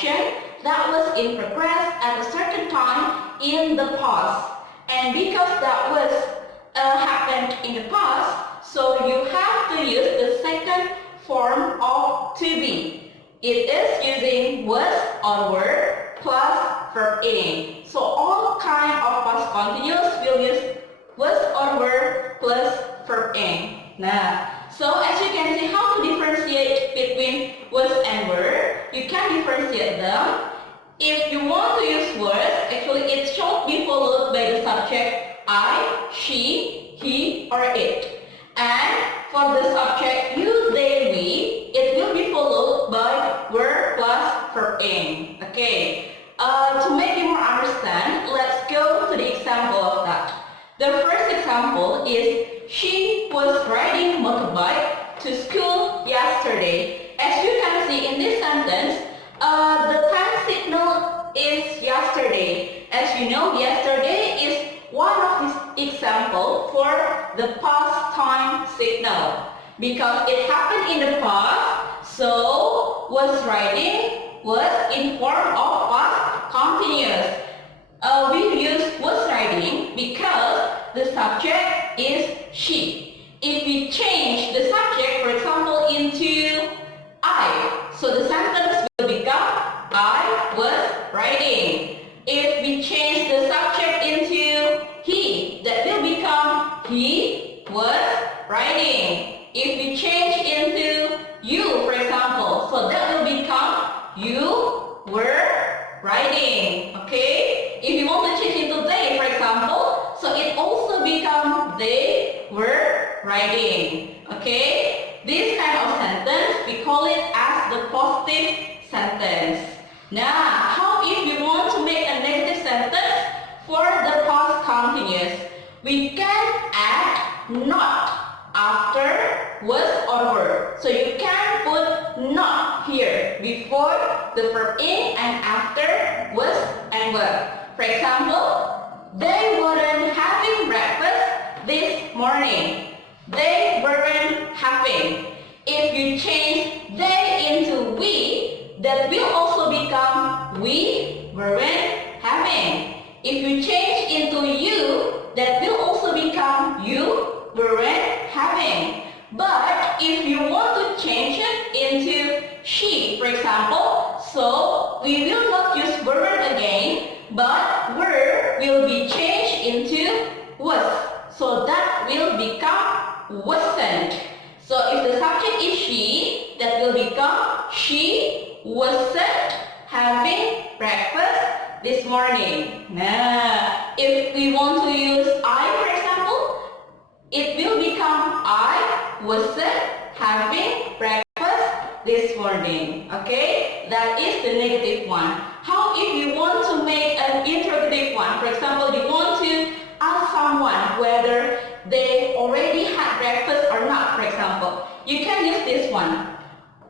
action that was in progress at a certain time in the past. And because that was happened in the past, so you have to use the second form of to be. It is using was or were plus verb ing. So all kind of past continuous will use was or were plus verb ing. Nah, so as you can see how to differentiate between was and were, you can differentiate them. If you want to use was, actually it should be followed by the subject I, she, he, or it. And for the subject you, they, we, it will be followed by were plus verb ing. Okay. To make you more understand, let's go to the example of that. The first example is she was riding motorbike to school yesterday. As you can see in this sentence, the time signal is yesterday. As you know, yesterday is one of these examples for the past time signal because it happened in the past. So was riding was in form of past continuous. We use was riding because the subject is she. If we change the subject, for example, into I, so the sentence will become I was riding. If we change the subject into he, that will become he was riding. If we change into you, for example, so that will become you were riding. Okay? If you want to change into they, for example, so it also become they were riding. Okay? This kind of sentence, we call it as the positive sentence. Now, how if you want to make a negative sentence for the past continuous? We can add not after was or were. So you can put not here before the verb ing and after was and were. For example, they weren't having breakfast this morning. They weren't having. If you change they into we, that will also become we weren't having. If you change into you, that will also become you weren't having. But if you want to change it into she, for example, so we will not use weren't again, but were will be changed into was. So that will become wasn't. So if the subject is she, that will become she wasn't having breakfast this morning. Now, if we want to use I, for example, it will become I wasn't having breakfast this morning. Okay, that is the negative one. How if you want to make an interrogative one? For example, you want to ask someone whether they already had breakfast or not, for example. You can use this one.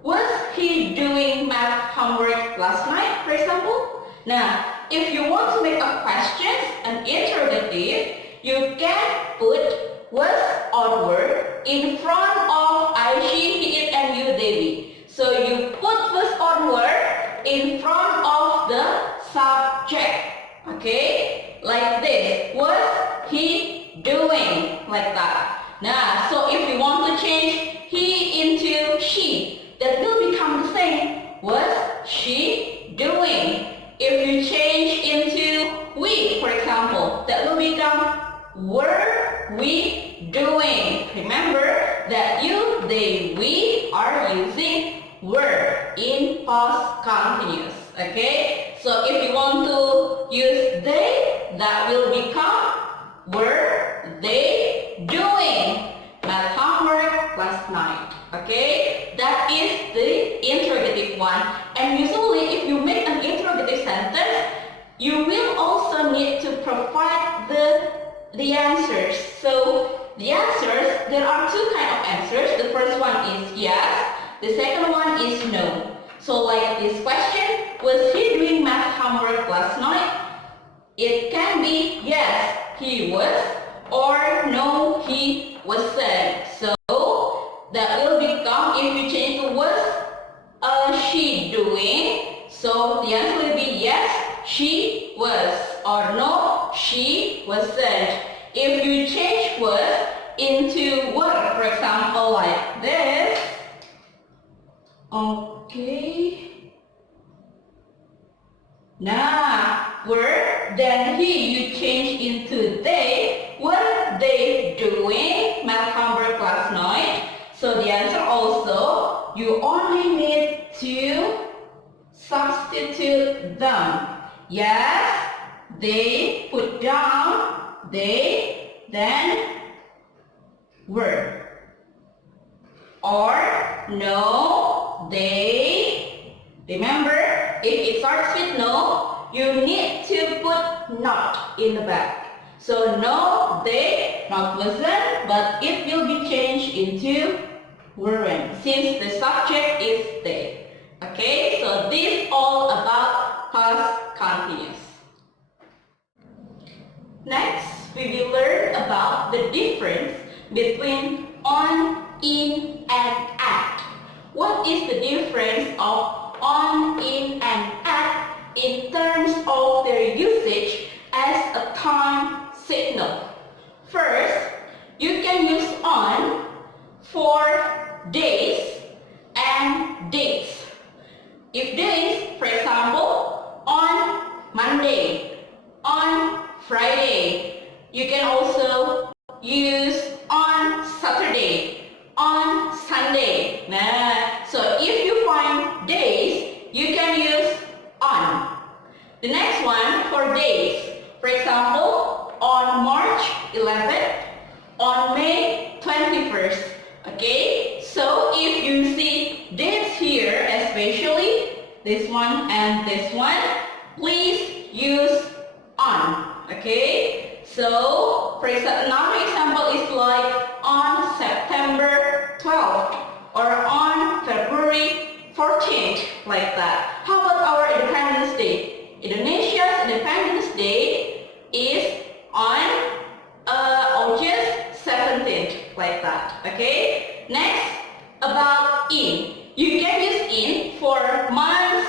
Was he doing math homework last night, for example? Now, if you want to make a question, an interrogative, you can put was or were in front of I, she, he, it, and you, they, we. So you put was or were in front of the subject. Okay? Like this. Was he doing? Like that. Now, so if you want to change he into she, that will become the same. Was she doing? If you change into we, for example, that will become were we doing? Remember that you, they, we are using were in past continuous. Okay? So if you want to use they, that will become were they doing math homework last night? Okay? That is the interrogative one. And usually if you make an interrogative sentence, you will also need to provide the answers. So the answers, there are two kinds of answers. The first one is yes. The second one is no. So like this question, was he doing math homework last night? It can be yes, he was, or no, he wasn't. So that will become, if you change to was she doing, so the she was, or no, she wasn't. If you change was into were, for example, like this, okay. Now, were, then here you change into they. Were they doing math homework last night? So the answer also, you only need to substitute them. Yes, they put down, they, then were. Or no, they. Remember, if it starts with no, you need to put not in the back. So no, they, not wasn't, but it will be changed into weren't, since the subject is they. Okay, so this is all about past continuous. Next, we will learn about the difference between on, in, and at. What is the difference of on, in, and at in terms of their usage as a time signal? First, you can use on for days and dates. If days, for example, on Monday, on Friday, you can also use on Saturday, on Sunday. So if you find days, you can use on. The next one for days, for example, on March 11th, on May 21st. Okay, so if you see dates here, especially this one and this one, please use on. Okay, so for example, another example is like on September 12th or on February 14th, like that. How about our Independence Day? Indonesia's Independence Day is on August 17th, like that. Okay, next, about in. You can use in for months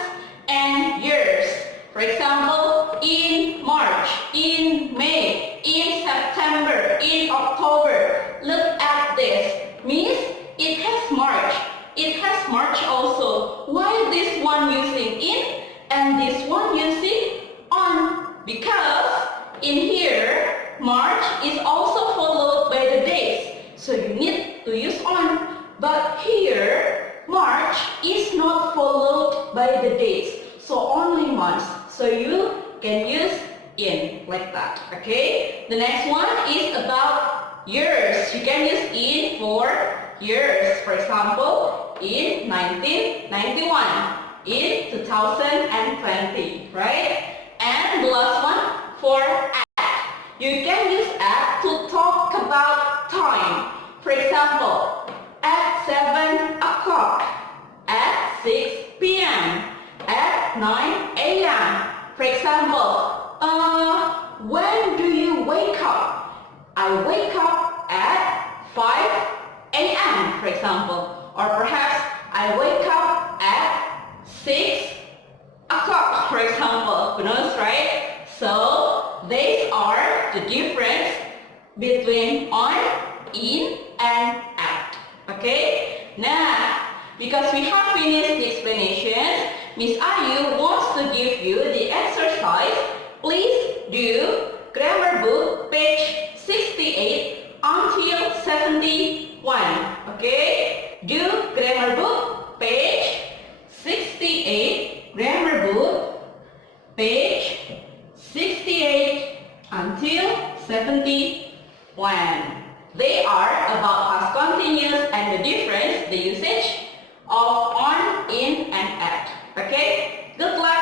and years. For example, in March, in May, in September, in October. Look at this. Means it has March. It has March also. Why this one using in and this one using on? Because in here, March is also followed by the days. So you need to use on. But here, March is not followed by the days. So only months. So you can use in like that. Okay. The next one is about years. You can use in for years. For example, in 1991, in 2020, right? And the last one for at. You can use at to talk about time. For example, at 7 o'clock, at 6 p.m., at 9 a.m. For example, when do you wake up? I wake up at 5 a.m. for example. Or perhaps I wake up at 6 o'clock, for example. Who knows, right? So these are the difference between on, in, and at. Okay? Now, because we have finished the explanation, Miss Ayu wants to give you the exercise. Please do grammar book page 68 until 71. Okay? Do grammar book page 68, grammar book page 68 until 71. They are about past continuous and the difference, the usage of on, in, and at. Okay? Good luck.